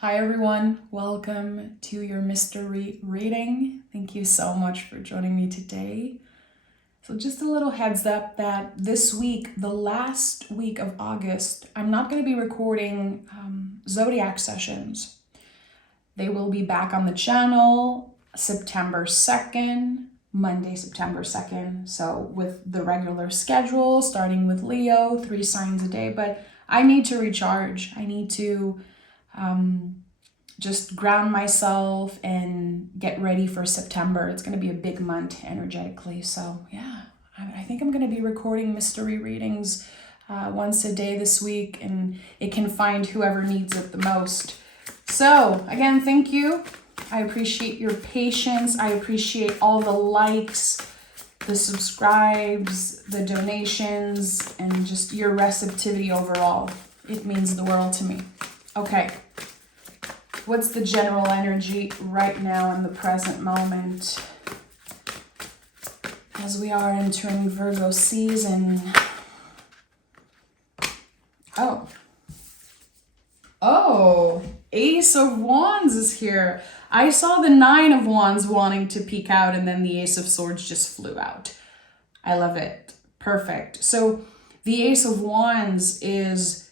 Hi everyone, welcome to your mystery reading. Thank you so much for joining me today. So just a little heads up that this week, the last week of August, I'm not going to be recording zodiac sessions. They will be back on the channel September 2nd, Monday, September 2nd. So with the regular schedule, starting with Leo, 3 signs a day, but I need to recharge. I need to just ground myself and get ready for September. It's going to be a big month energetically. So yeah, I think I'm going to be recording mystery readings once a day this week, and it can find whoever needs it the most. So again, thank you. I appreciate your patience. I appreciate all the likes, the subscribes, the donations, and just your receptivity overall. It means the world to me. Okay. What's the general energy right now in the present moment as we are entering Virgo season? Oh, Ace of Wands is here. I saw the Nine of Wands wanting to peek out, and then the Ace of Swords just flew out. I love it. Perfect. So the Ace of Wands is,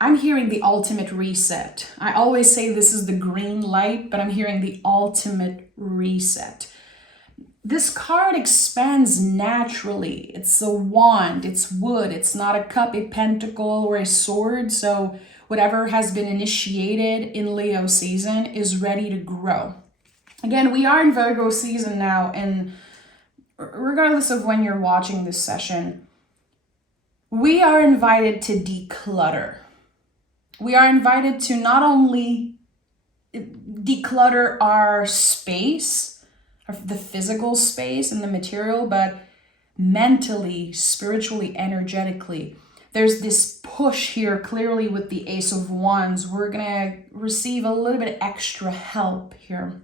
I'm hearing the ultimate reset. I always say this is the green light, but I'm hearing the ultimate reset. This card expands naturally. It's a wand, it's wood, it's not a cup, a pentacle, or a sword. So whatever has been initiated in Leo season is ready to grow. Again, we are in Virgo season now, and regardless of when you're watching this session, we are invited to declutter. We are invited to not only declutter our space, the physical space and the material, but mentally, spiritually, energetically. There's this push here clearly with the Ace of Wands. We're going to receive a little bit extra help here.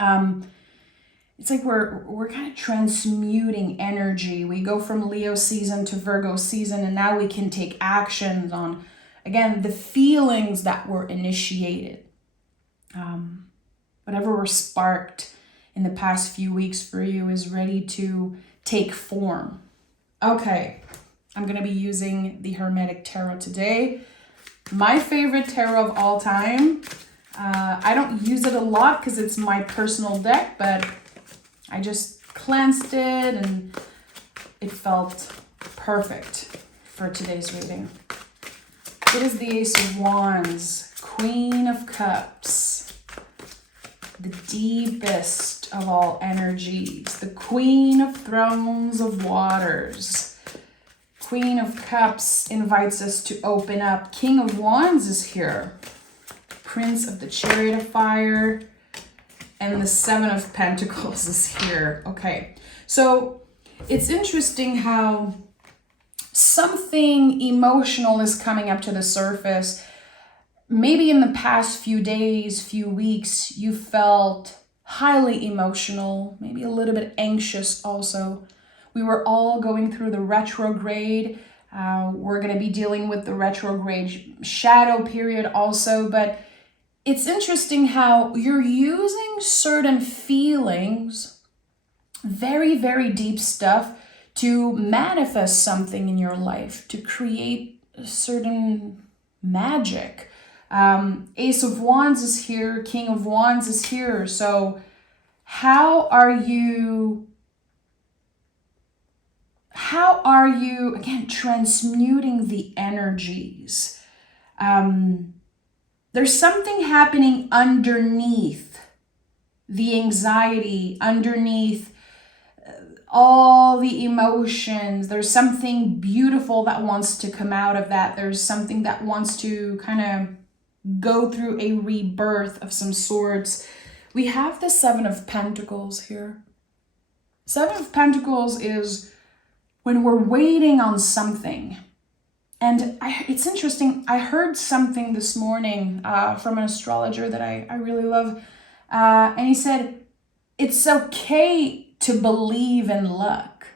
It's like we're kind of transmuting energy. We go from Leo season to Virgo season, and now we can take actions on, again, the feelings that were initiated. Whatever were sparked in the past few weeks for you is ready to take form. Okay, I'm going to be using the Hermetic Tarot today. My favorite tarot of all time. I don't use it a lot because it's my personal deck, but I just cleansed it and it felt perfect for today's reading. It is the Ace of Wands, Queen of Cups, the deepest of all energies, the Queen of Thrones of Waters. Queen of Cups invites us to open up. King of Wands is here. Prince of the Chariot of Fire, and the Seven of Pentacles is here. Okay, so it's interesting how something emotional is coming up to the surface. Maybe in the past few days, few weeks, you felt highly emotional, maybe a little bit anxious also. We were all going through the retrograde. We're going to be dealing with the retrograde shadow period also, but it's interesting how you're using certain feelings, very, very deep stuff, to manifest something in your life, to create a certain magic. Ace of Wands is here, King of Wands is here. So how are you, again, transmuting the energies? There's something happening underneath the anxiety, underneath all the emotions. There's something beautiful that wants to come out of that. There's something that wants to kind of go through a rebirth of some sorts. We have the Seven of Pentacles here. Seven of Pentacles is when we're waiting on something. And it's interesting, I heard something this morning from an astrologer that I really love. And he said, it's okay to believe in luck.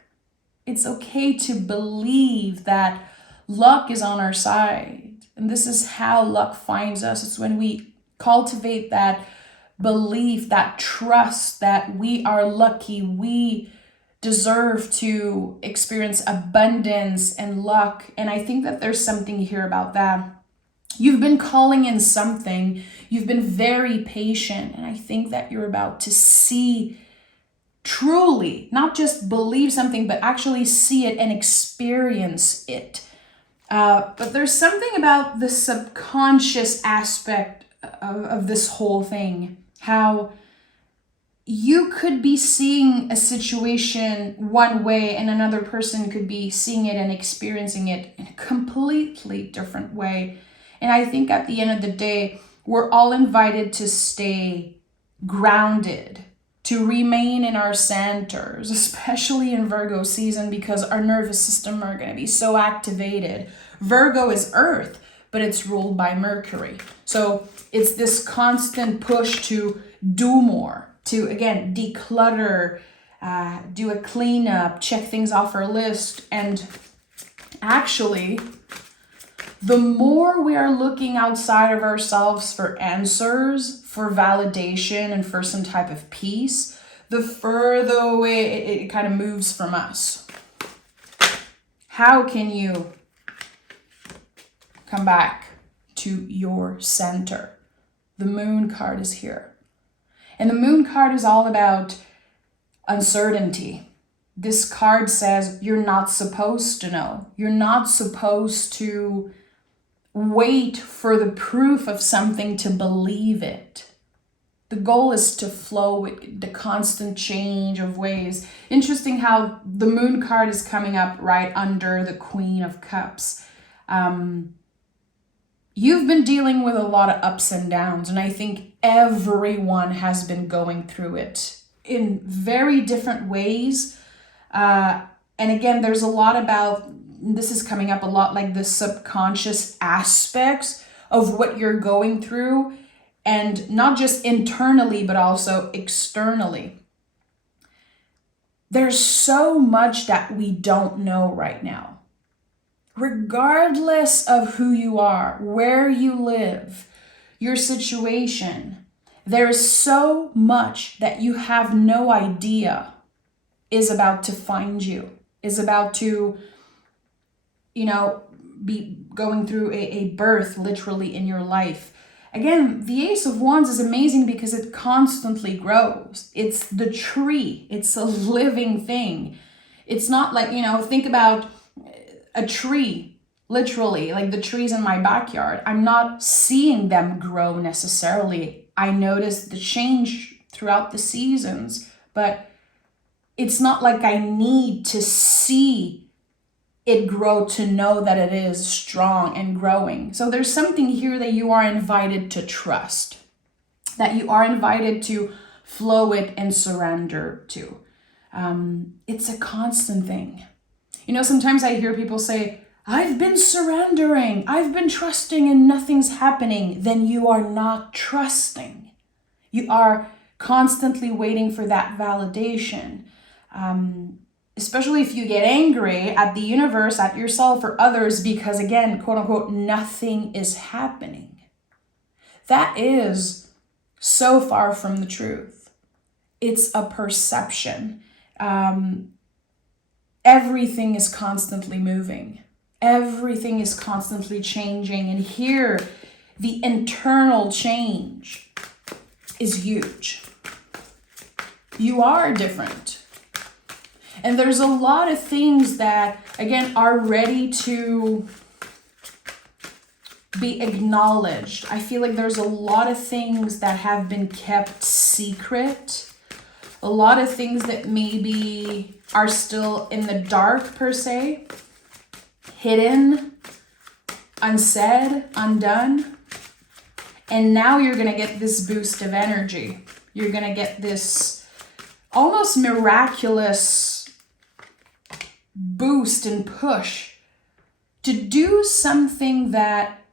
It's okay to believe that luck is on our side. And this is how luck finds us. It's when we cultivate that belief, that trust that we are lucky, we deserve to experience abundance and luck. And I think that there's something here about that. You've been calling in something. You've been very patient. And I think that you're about to see truly, not just believe something, but actually see it and experience it. But there's something about the subconscious aspect of this whole thing. How you could be seeing a situation one way and another person could be seeing it and experiencing it in a completely different way. And I think at the end of the day, we're all invited to stay grounded, to remain in our centers, especially in Virgo season, because our nervous system are going to be so activated. Virgo is Earth, but it's ruled by Mercury. So it's this constant push to do more, to, again, declutter, do a cleanup, check things off our list. And actually, the more we are looking outside of ourselves for answers, for validation, and for some type of peace, the further away it kind of moves from us. How can you come back to your center? The Moon card is here. And the Moon card is all about uncertainty. This card says you're not supposed to know. You're not supposed to wait for the proof of something to believe it. The goal is to flow with the constant change of waves. Interesting how the Moon card is coming up right under the Queen of Cups. You've been dealing with a lot of ups and downs, and I think everyone has been going through it in very different ways. And again, there's a lot about, this is coming up a lot, like the subconscious aspects of what you're going through, and not just internally, but also externally. There's so much that we don't know right now. Regardless of who you are, where you live, your situation, there is so much that you have no idea is about to find you, is about to, be going through a birth literally in your life. Again, the Ace of Wands is amazing because it constantly grows. It's the tree. It's a living thing. It's not like, think about a tree, literally, like the trees in my backyard. I'm not seeing them grow necessarily. I notice the change throughout the seasons, but it's not like I need to see it grow to know that it is strong and growing. So there's something here that you are invited to trust, that you are invited to flow it and surrender to. It's a constant thing. Sometimes I hear people say, I've been surrendering, I've been trusting and nothing's happening. Then you are not trusting. You are constantly waiting for that validation. Especially if you get angry at the universe, at yourself, or others, because again, quote unquote, nothing is happening. That is so far from the truth. It's a perception. Everything is constantly moving. Everything is constantly changing. And here, the internal change is huge. You are different. And there's a lot of things that, again, are ready to be acknowledged. I feel like there's a lot of things that have been kept secret. A lot of things that maybe are still in the dark, per se. Hidden, unsaid, undone. And now you're going to get this boost of energy. You're going to get this almost miraculous boost and push to do something that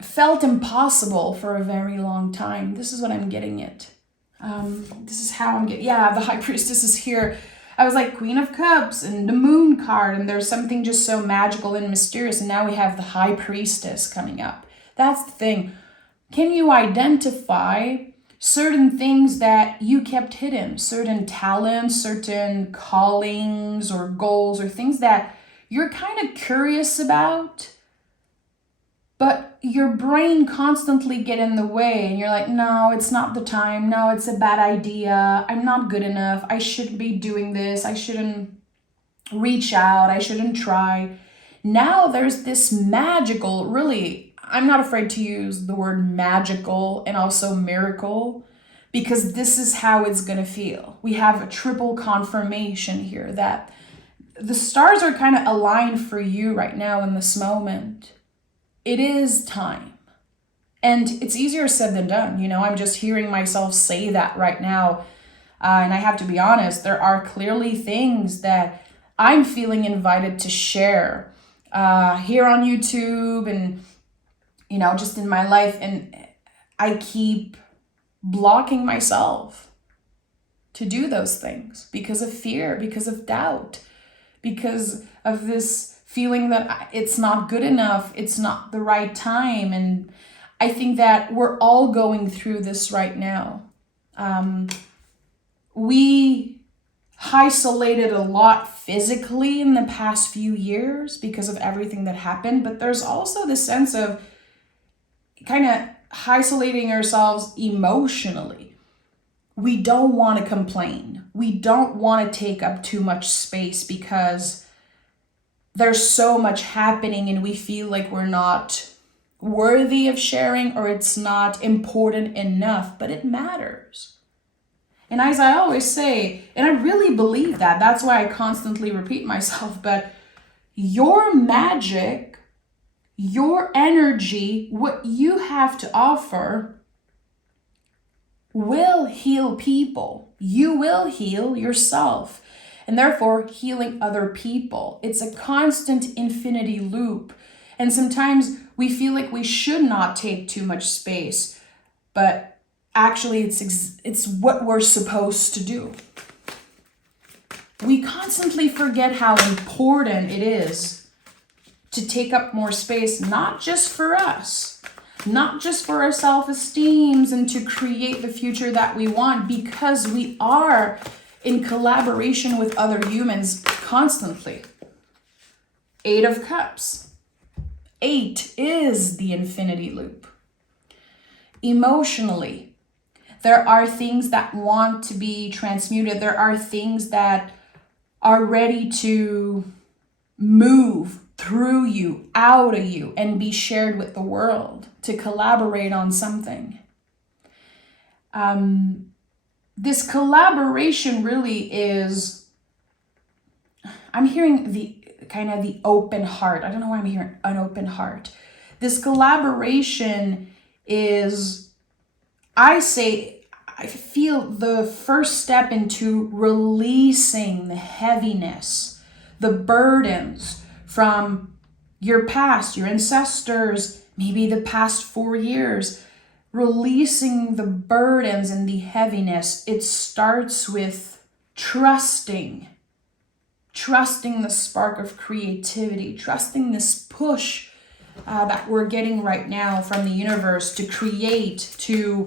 felt impossible for a very long time. This is what I'm getting at. This is how I'm getting, the High Priestess is here. I was like Queen of Cups and the Moon card, and there's something just so magical and mysterious. And now we have the High Priestess coming up. That's the thing. Can you identify certain things that you kept hidden, certain talents, certain callings or goals or things that you're kind of curious about, but your brain constantly get in the way and you're like, no, it's not the time. No, it's a bad idea. I'm not good enough. I shouldn't be doing this. I shouldn't reach out. I shouldn't try. Now there's this magical, really, I'm not afraid to use the word magical and also miracle, because this is how it's going to feel. We have a triple confirmation here that the stars are kind of aligned for you right now in this moment. It is time. And it's easier said than done. You know, I'm just hearing myself say that right now. And I have to be honest, there are clearly things that I'm feeling invited to share here on YouTube and, you know, just in my life. And I keep blocking myself to do those things because of fear, because of doubt, because of this feeling that it's not good enough, it's not the right time. And I think that we're all going through this right now. We isolated a lot physically in the past few years because of everything that happened, but there's also this sense of kind of isolating ourselves emotionally. We don't want to complain. We don't want to take up too much space because there's so much happening and we feel like we're not worthy of sharing or it's not important enough, but it matters. And as I always say, and I really believe that, that's why I constantly repeat myself, but your magic, your energy, what you have to offer will heal people. You will heal yourself and therefore healing other people. It's a constant infinity loop. And sometimes we feel like we should not take too much space, but actually it's what we're supposed to do. We constantly forget how important it is to take up more space, not just for us, not just for our self-esteems and to create the future that we want, because we are in collaboration with other humans constantly. 8 of Cups. 8 is the infinity loop. Emotionally, there are things that want to be transmuted. There are things that are ready to move through you, out of you, and be shared with the world, to collaborate on something. This collaboration really is, I'm hearing the kind of the open heart. I don't know why I'm hearing an open heart. This collaboration is, I feel the first step into releasing the heaviness, the burdens from your past, your ancestors, maybe the past 4 years, releasing the burdens and the heaviness. It starts with trusting the spark of creativity, trusting this push that we're getting right now from the universe to create, to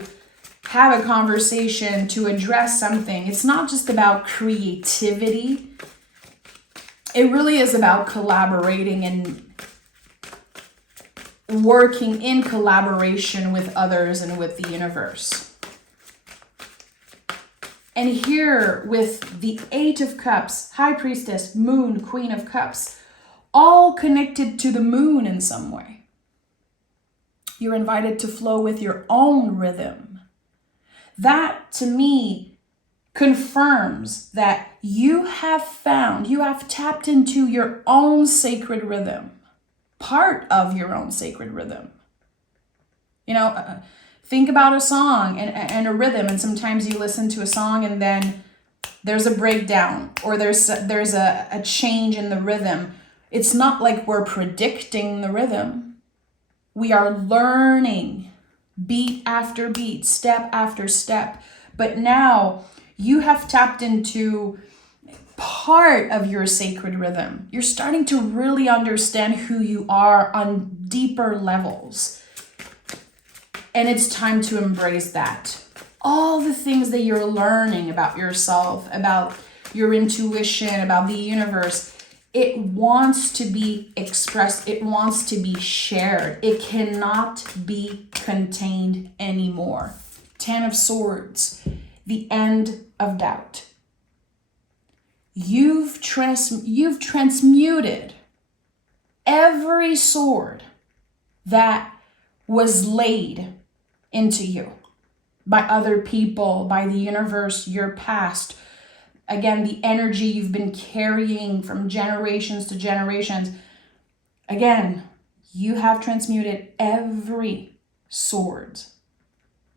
have a conversation, to address something. It's not just about creativity. It really is about collaborating and working in collaboration with others and with the universe. And here with the 8 of Cups, High Priestess, Moon, Queen of Cups, all connected to the moon in some way. You're invited to flow with your own rhythm. That, to me, confirms that you have tapped into your own sacred rhythm, part of your own sacred rhythm. You know, think about a song and a rhythm, and sometimes you listen to a song and then there's a breakdown or there's a change in the rhythm. It's not like we're predicting the rhythm. We are learning beat after beat, step after step. But now you have tapped into part of your sacred rhythm. You're starting to really understand who you are on deeper levels. And it's time to embrace that. All the things that you're learning about yourself, about your intuition, about the universe, it wants to be expressed. It wants to be shared. It cannot be contained anymore. 10 of Swords, the end of doubt. You've transmuted every sword that was laid into you by other people, by the universe, your past. Again, the energy you've been carrying from generations to generations. Again, you have transmuted every sword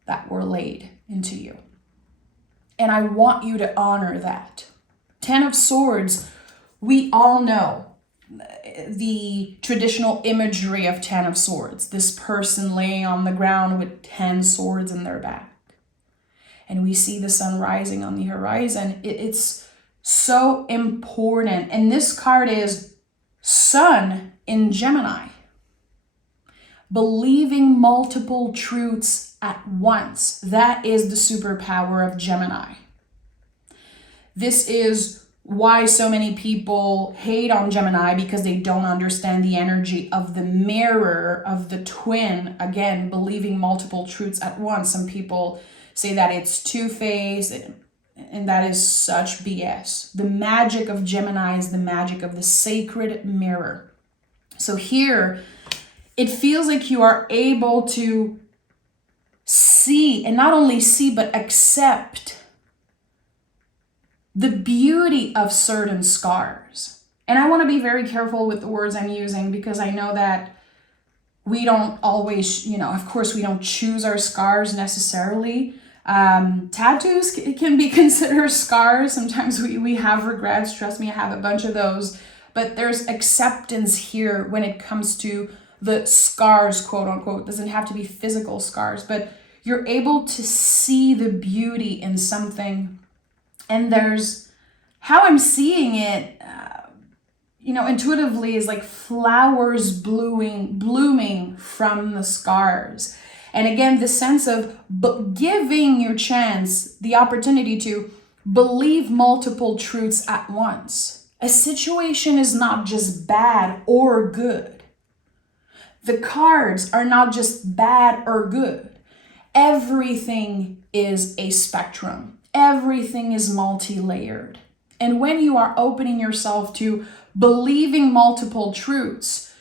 that were laid into you. And I want you to honor that. 10 of Swords, we all know the traditional imagery of 10 of Swords. This person laying on the ground with 10 swords in their back. And we see the sun rising on the horizon. It's so important. And this card is Sun in Gemini. Believing multiple truths at once. That is the superpower of Gemini. This is why so many people hate on Gemini, because they don't understand the energy of the mirror, of the twin. Again, believing multiple truths at once. Some people say that it's two-faced, and that is such BS. The magic of Gemini is the magic of the sacred mirror. So here, it feels like you are able to see, and not only see, but accept the beauty of certain scars. And I want to be very careful with the words I'm using, because I know that we don't always, of course, we don't choose our scars necessarily. Tattoos can be considered scars. Sometimes we have regrets. Trust me, I have a bunch of those. But there's acceptance here when it comes to the scars, quote unquote. It doesn't have to be physical scars, but you're able to see the beauty in something. And there's how I'm seeing it, intuitively, is like flowers blooming from the scars. And again, the sense of giving your chance the opportunity to believe multiple truths at once. A situation is not just bad or good. The cards are not just bad or good. Everything is a spectrum. Everything is multi-layered. And when you are opening yourself to believing multiple truths,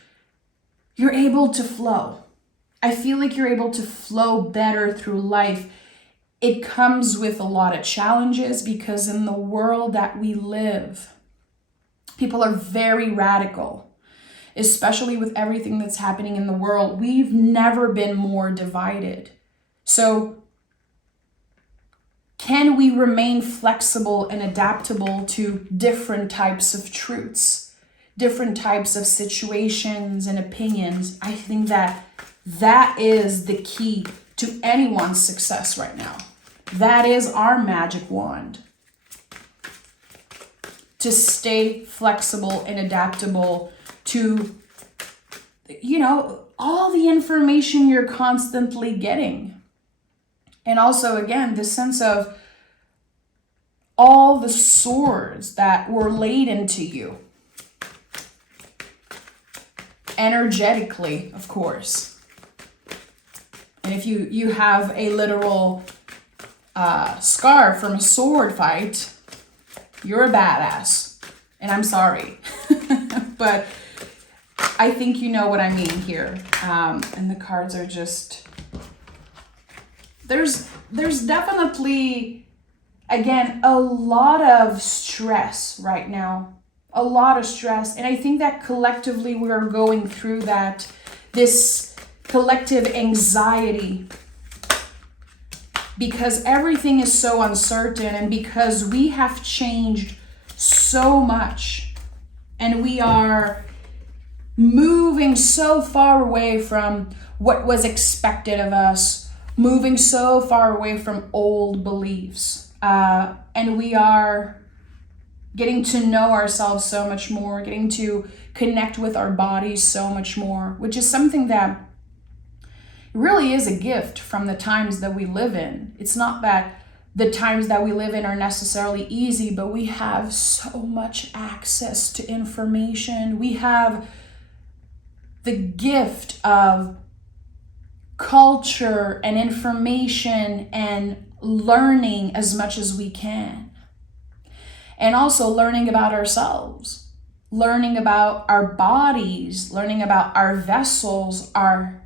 you're able to flow. I feel like you're able to flow better through life. It comes with a lot of challenges, because in the world that we live, people are very radical, especially with everything that's happening in the world. We've never been more divided. So can we remain flexible and adaptable to different types of truths, different types of situations and opinions? I think that is the key to anyone's success right now. That is our magic wand. To stay flexible and adaptable to, all the information you're constantly getting. And also, again, the sense of all the swords that were laid into you. Energetically, of course. And if you have a literal scar from a sword fight, you're a badass. And I'm sorry. But I think you know what I mean here. And the cards are just... There's definitely, again, a lot of stress right now. A lot of stress. And I think that collectively we are going through that. This collective anxiety, because everything is so uncertain, and because we have changed so much, and we are moving so far away from what was expected of us, moving so far away from old beliefs, and we are getting to know ourselves so much more, getting to connect with our bodies so much more, which is something that really is a gift from the times that we live in. It's not that the times that we live in are necessarily easy, but we have so much access to information. We have the gift of culture and information and learning as much as we can. And also learning about ourselves, learning about our bodies, learning about our vessels, our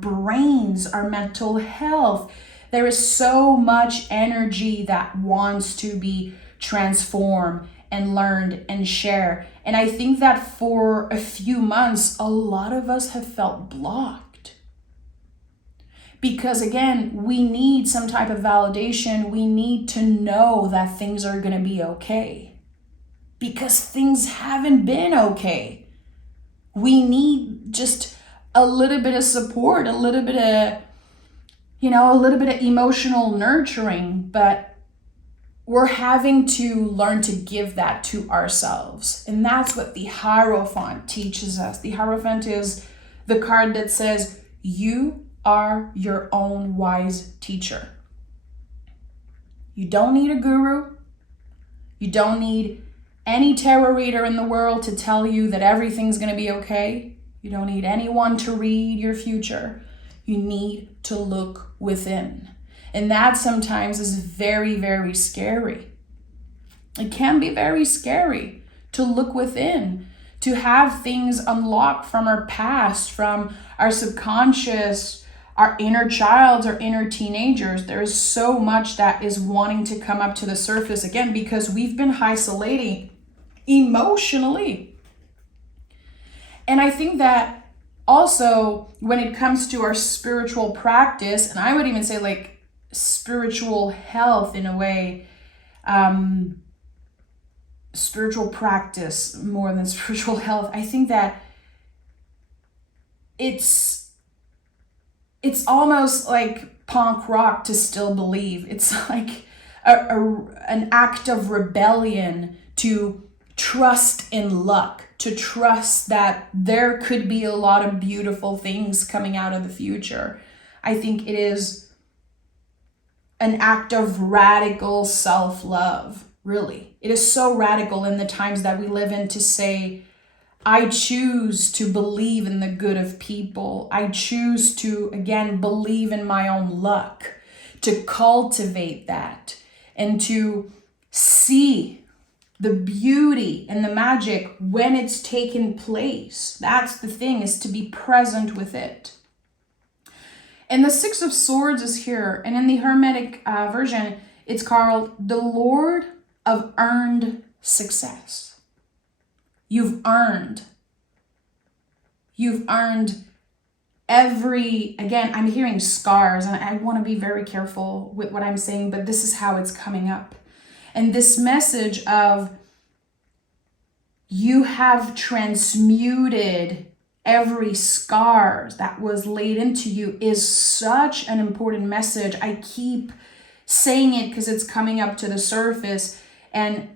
brains, our mental health. There is so much energy that wants to be transformed and learned and shared. And I think that for a few months, a lot of us have felt blocked. Because again, we need some type of validation. We need to know that things are going to be okay. Because things haven't been okay. We need just a little bit of support, a little bit of emotional nurturing, but we're having to learn to give that to ourselves. And that's what the Hierophant teaches us. The Hierophant is the card that says, you are your own wise teacher. You don't need a guru. You don't need any tarot reader in the world to tell you that everything's going to be okay. You don't need anyone to read your future. You need to look within. And that sometimes is very, very scary. It can be very scary to look within, to have things unlocked from our past, from our subconscious, our inner child, our inner teenagers. There is so much that is wanting to come up to the surface again because we've been isolating emotionally. And I think that also when it comes to our spiritual practice, and I would even say like spiritual health in a way, spiritual practice more than spiritual health, I think that it's almost like punk rock to still believe. It's like an act of rebellion to trust in luck, to trust that there could be a lot of beautiful things coming out of the future. I think it is an act of radical self-love, really. It is so radical in the times that we live in to say, I choose to believe in the good of people. I choose to, again, believe in my own luck, to cultivate that and to see the beauty and the magic when it's taken place. That's the thing, is to be present with it. And the Six of Swords is here. And in the Hermetic version, it's called the Lord of Earned Success. You've earned again, I'm hearing scars, and I want to be very careful with what I'm saying, but this is how it's coming up. And this message of you have transmuted every scar that was laid into you is such an important message. I keep saying it because it's coming up to the surface, and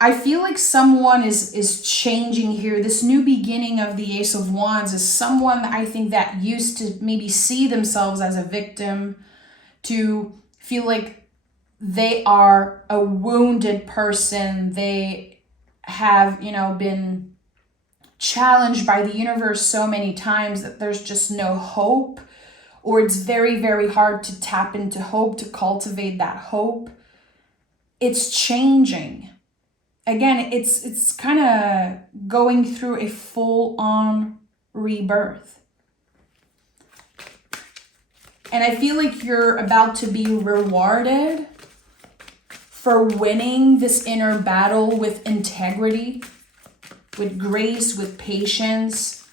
I feel like someone is changing here. This new beginning of the Ace of Wands is someone I think that used to maybe see themselves as a victim, to feel like they are a wounded person. They have, been challenged by the universe so many times that there's just no hope, or it's very, very hard to tap into hope, to cultivate that hope. It's changing. Again, it's kind of going through a full-on rebirth. And I feel like you're about to be rewarded for winning this inner battle with integrity, with grace, with patience,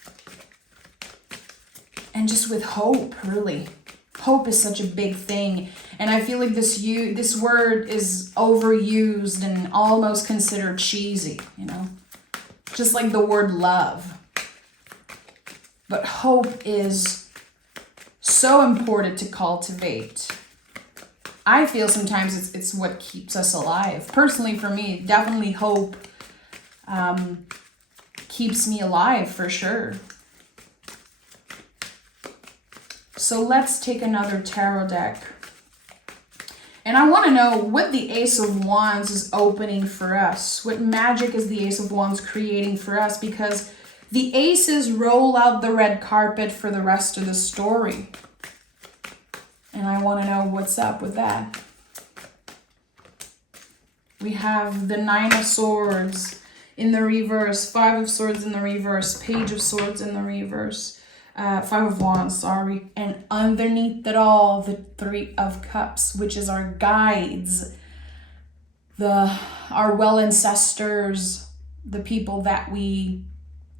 and just with hope, really. Hope is such a big thing. And I feel like this word is overused and almost considered cheesy, just like the word love. But hope is so important to cultivate. I feel sometimes it's what keeps us alive. Personally, for me, definitely hope keeps me alive for sure. So let's take another tarot deck. And I want to know what the Ace of Wands is opening for us. What magic is the Ace of Wands creating for us? Because the aces roll out the red carpet for the rest of the story. And I want to know what's up with that. We have the Nine of Swords in the reverse, Five of Swords in the reverse, Page of Swords in the reverse. Five of Wands, sorry. And underneath it all, the Three of Cups, which is our guides, our well ancestors, the people that we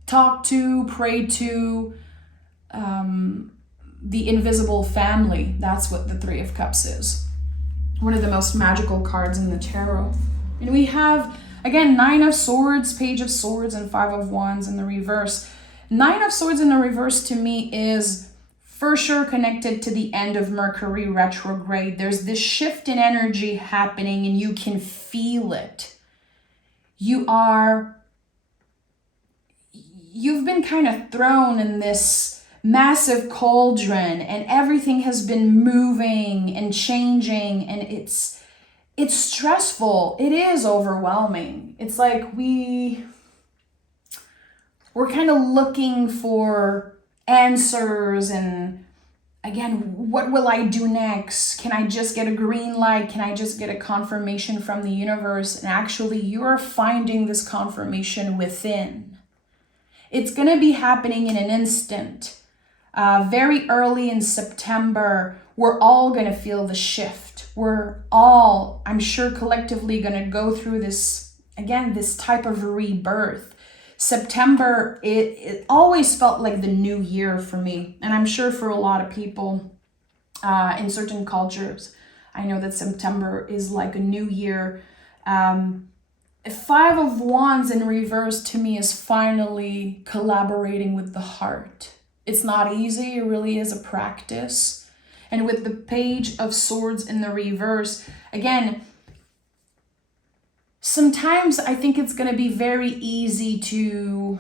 talk to, pray to, the invisible family. That's what the Three of Cups is. One of the most magical cards in the tarot. And we have, again, Nine of Swords, Page of Swords, and Five of Wands in the reverse. Nine of Swords in the reverse to me is for sure connected to the end of Mercury retrograde. There's this shift in energy happening and you can feel it. You've been kind of thrown in this massive cauldron and everything has been moving and changing, and it's stressful. It is overwhelming. It's like we're kind of looking for answers, and again, what will I do next? Can I just get a green light? Can I just get a confirmation from the universe? And actually, you're finding this confirmation within. It's going to be happening in an instant. Very early in September, we're all going to feel the shift. We're all, I'm sure, collectively going to go through this, again, this type of rebirth. September, it always felt like the new year for me. And I'm sure for a lot of people in certain cultures, I know that September is like a new year. Five of Wands in reverse to me is finally collaborating with the heart. It's not easy, it really is a practice. And with the Page of Swords in the reverse, again, sometimes I think it's going to be very easy to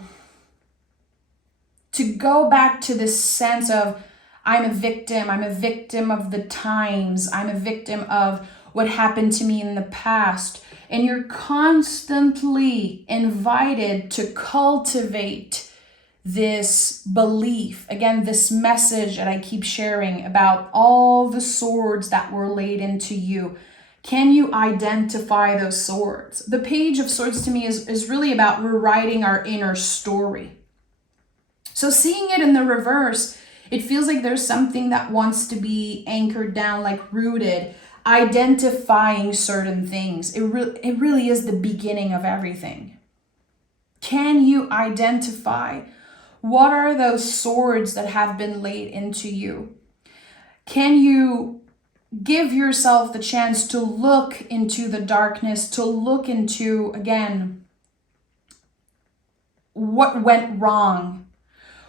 go back to this sense of I'm a victim of the times, I'm a victim of what happened to me in the past. And you're constantly invited to cultivate this belief, again, this message that I keep sharing about all the swords that were laid into you. Can you identify those swords? The Page of Swords to me is really about rewriting our inner story. So seeing it in the reverse, it feels like there's something that wants to be anchored down, like rooted, identifying certain things. It really is the beginning of everything. Can you identify what are those swords that have been laid into you? Can you give yourself the chance to look into the darkness, to look into, again, what went wrong?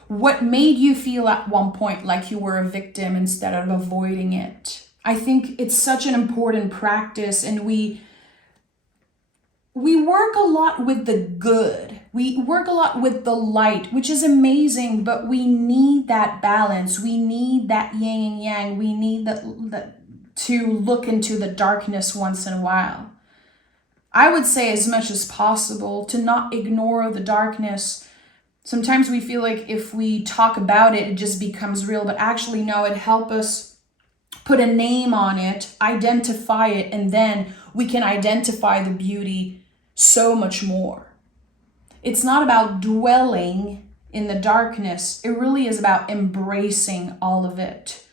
What made you feel at one point like you were a victim instead of avoiding it? I think it's such an important practice, and we work a lot with the good. We work a lot with the light, which is amazing, but we need that balance. We need that yin and yang. We need that to look into the darkness once in a while. I would say as much as possible to not ignore the darkness. Sometimes we feel like if we talk about it, it just becomes real, but actually no, it helps us put a name on it, identify it, and then we can identify the beauty so much more. It's not about dwelling in the darkness. It really is about embracing all of it.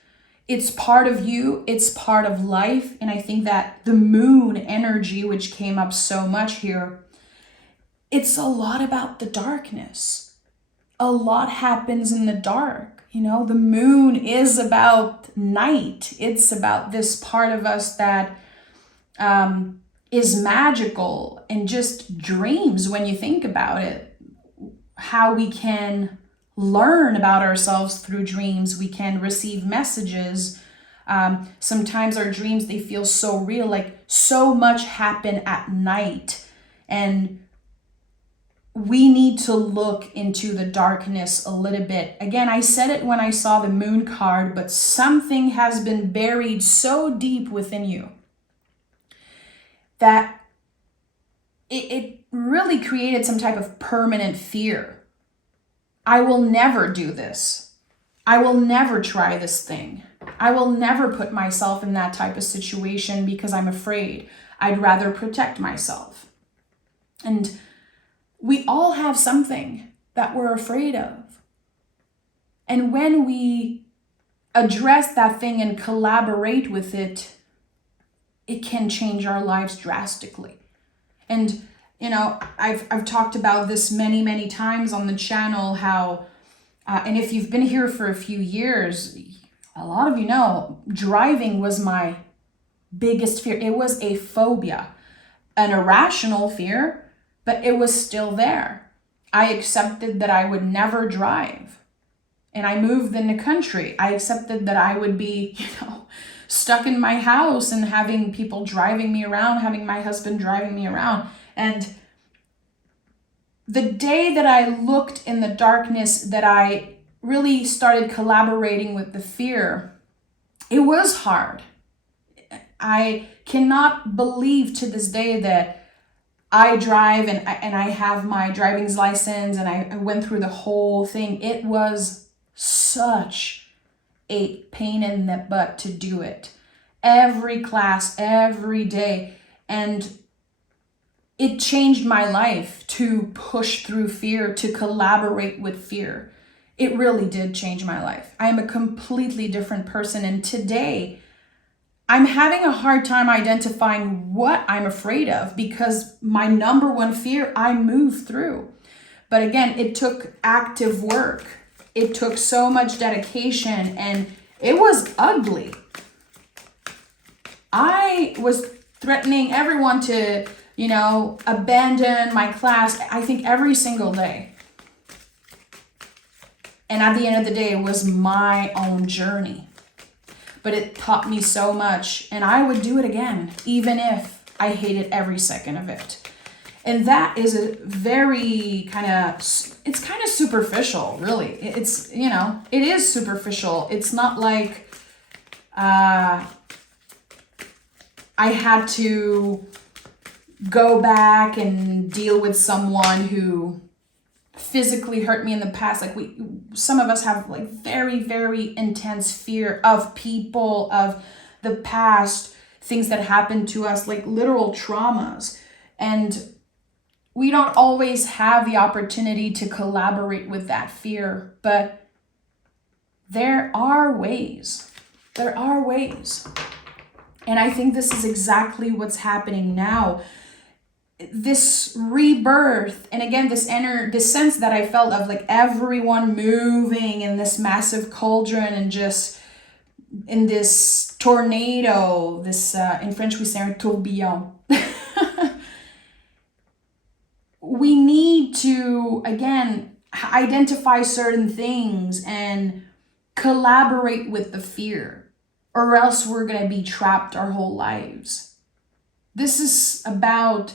It's part of you, it's part of life, and I think that the moon energy, which came up so much here, it's a lot about the darkness. A lot happens in the dark. You know, the moon is about night. It's about this part of us that is magical and just dreams when you think about it. How we can learn about ourselves through dreams. We can receive messages. Sometimes our dreams, they feel so real, like so much happen at night. And we need to look into the darkness a little bit. Again, I said it when I saw the moon card, but something has been buried so deep within you that it really created some type of permanent fear. I will never do this. I will never try this thing. I will never put myself in that type of situation because I'm afraid. I'd rather protect myself. And we all have something that we're afraid of. And when we address that thing and collaborate with it, it can change our lives drastically. And, you know, I've talked about this many, many times on the channel, how, and if you've been here for a few years, a lot of you know, driving was my biggest fear. It was a phobia, an irrational fear, but it was still there. I accepted that I would never drive. And I moved in the country. I accepted that I would be, stuck in my house and having people driving me around, having my husband driving me around. And the day that I looked in the darkness, that I really started collaborating with the fear, it was hard. I cannot believe to this day that I drive and I have my driving license and I went through the whole thing. It was such a pain in the butt to do it. Every class, every day. And it changed my life to push through fear, to collaborate with fear. It really did change my life. I am a completely different person. And today, I'm having a hard time identifying what I'm afraid of because my number one fear, I moved through. But again, it took active work. It took so much dedication and it was ugly. I was threatening everyone to, abandon my class, I think every single day. And at the end of the day, it was my own journey. But it taught me so much, and I would do it again, even if I hated every second of it. And that is a very it's kind of superficial, really. It's, it is superficial. It's not like I had to go back and deal with someone who physically hurt me in the past. Like some of us have like very, very intense fear of people, of the past, things that happened to us, like literal traumas. And we don't always have the opportunity to collaborate with that fear, but there are ways. There are ways. And I think this is exactly what's happening now. This rebirth, and again, this sense that I felt of like everyone moving in this massive cauldron and just in this tornado, this, in French we say un tourbillon. We need to, again, identify certain things and collaborate with the fear, or else we're going to be trapped our whole lives. This is about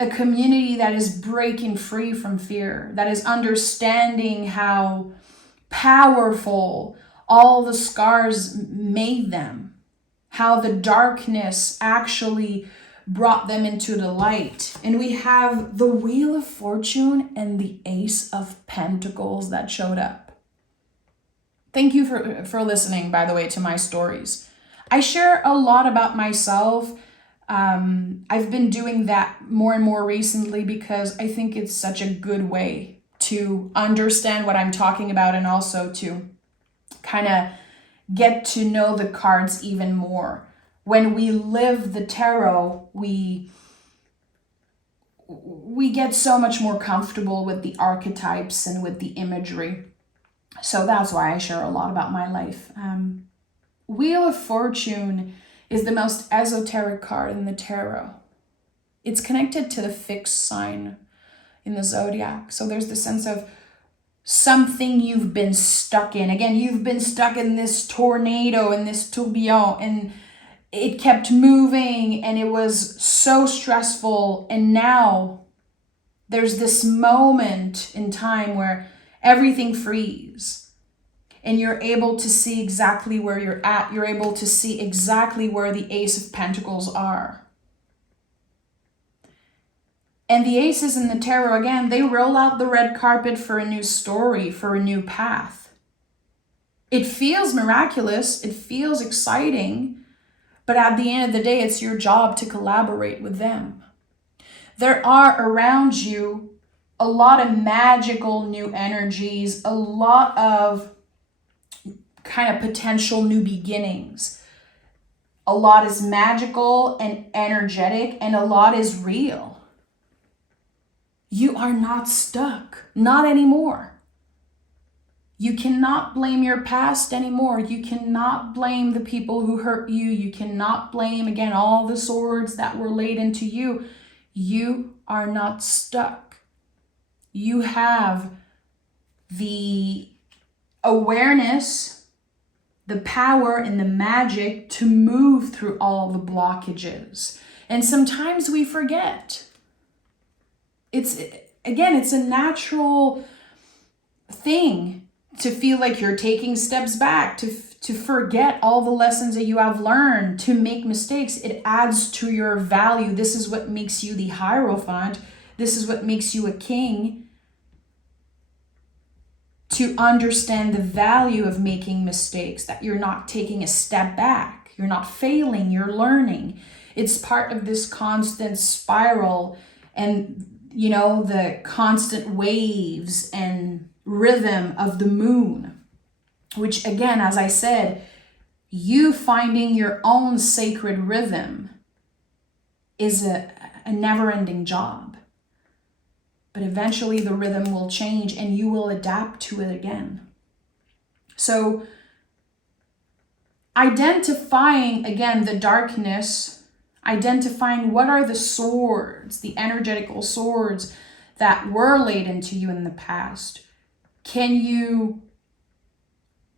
a community that is breaking free from fear, that is understanding how powerful all the scars made them, how the darkness actually brought them into the light. And we have the Wheel of Fortune and the Ace of Pentacles that showed up. Thank you for listening, by the way, to my stories. I share a lot about myself. I've been doing that more and more recently because I think it's such a good way to understand what I'm talking about and also to kind of get to know the cards even more. When we live the tarot, we get so much more comfortable with the archetypes and with the imagery. So that's why I share a lot about my life. Wheel of Fortune is the most esoteric card in the tarot. It's connected to the fixed sign in the zodiac. So there's the sense of something you've been stuck in. Again, you've been stuck in this tornado, in this tourbillon, and it kept moving and it was so stressful. And now there's this moment in time where everything frees and you're able to see exactly where you're at. You're able to see exactly where the Ace of Pentacles are. And the aces in the tarot, again, they roll out the red carpet for a new story, for a new path. It feels miraculous. It feels exciting. But at the end of the day, it's your job to collaborate with them. There are around you a lot of magical new energies, a lot of kind of potential new beginnings. A lot is magical and energetic, and a lot is real. You are not stuck, not anymore. You cannot blame your past anymore. You cannot blame the people who hurt you. You cannot blame, again, all the swords that were laid into you. You are not stuck. You have the awareness, the power, and the magic to move through all the blockages. And sometimes we forget. It's a natural thing to feel like you're taking steps back, to forget all the lessons that you have learned, to make mistakes. It adds to your value. This is what makes you the Hierophant. This is what makes you a king. To understand the value of making mistakes, that you're not taking a step back. You're not failing, you're learning. It's part of this constant spiral and the constant waves and rhythm of the moon, which again, as I said, you finding your own sacred rhythm is a never-ending job. But eventually the rhythm will change and you will adapt to it again. So identifying, again, the darkness, identifying what are the swords, the energetical swords that were laid into you in the past. Can you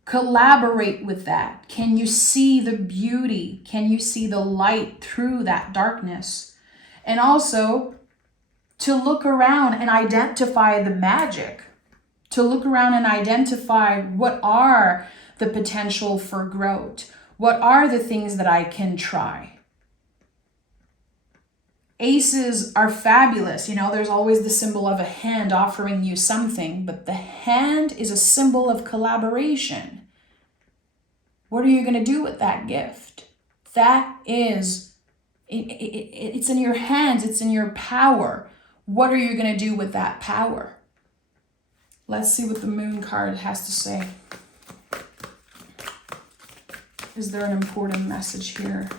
collaborate with that? Can you see the beauty? Can you see the light through that darkness? And also to look around and identify the magic, to look around and identify what are the potential for growth, what are the things that I can try. Aces are fabulous. There's always the symbol of a hand offering you something, but the hand is a symbol of collaboration. What are you going to do with that gift? That is, it's in your hands, it's in your power. What are you going to do with that power? Let's see what the moon card has to say. Is there an important message here?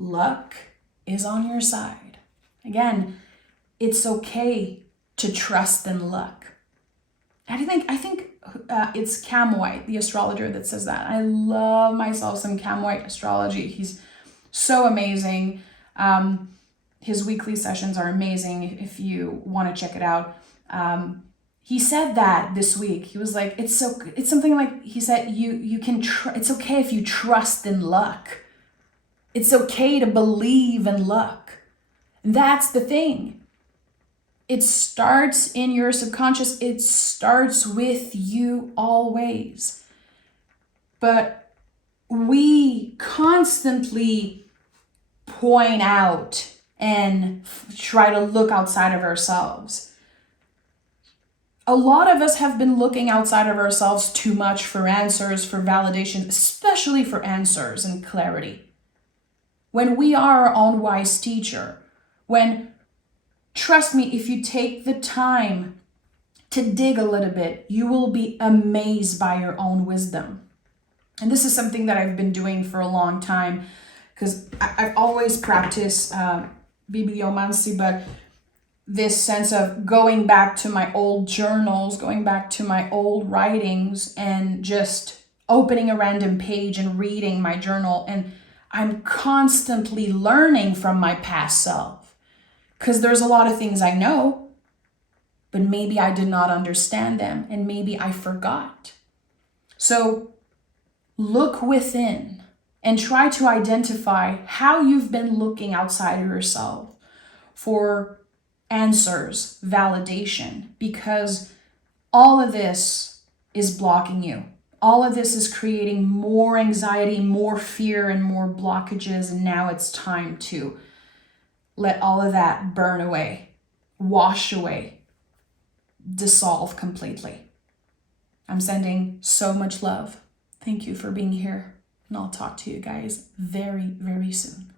Luck is on your side. Again, it's okay to trust in luck. I think it's Cam White, the astrologer, that says that. I love myself some Cam White astrology. He's so amazing. His weekly sessions are amazing if you want to check it out. He said that this week. He was like, it's something like, he said, you can it's okay if you trust in luck. It's okay to believe in luck. That's the thing. It starts in your subconscious. It starts with you always. But we constantly point out and try to look outside of ourselves. A lot of us have been looking outside of ourselves too much for answers, for validation, especially for answers and clarity. When we are our own wise teacher, trust me, if you take the time to dig a little bit, you will be amazed by your own wisdom. And this is something that I've been doing for a long time because I've always practiced bibliomancy, but this sense of going back to my old journals, going back to my old writings and just opening a random page and reading my journal. And I'm constantly learning from my past self because there's a lot of things I know, but maybe I did not understand them and maybe I forgot. So look within and try to identify how you've been looking outside of yourself for answers, validation, because all of this is blocking you. All of this is creating more anxiety, more fear, and more blockages. And now it's time to let all of that burn away, wash away, dissolve completely. I'm sending so much love. Thank you for being here. And I'll talk to you guys very, very soon.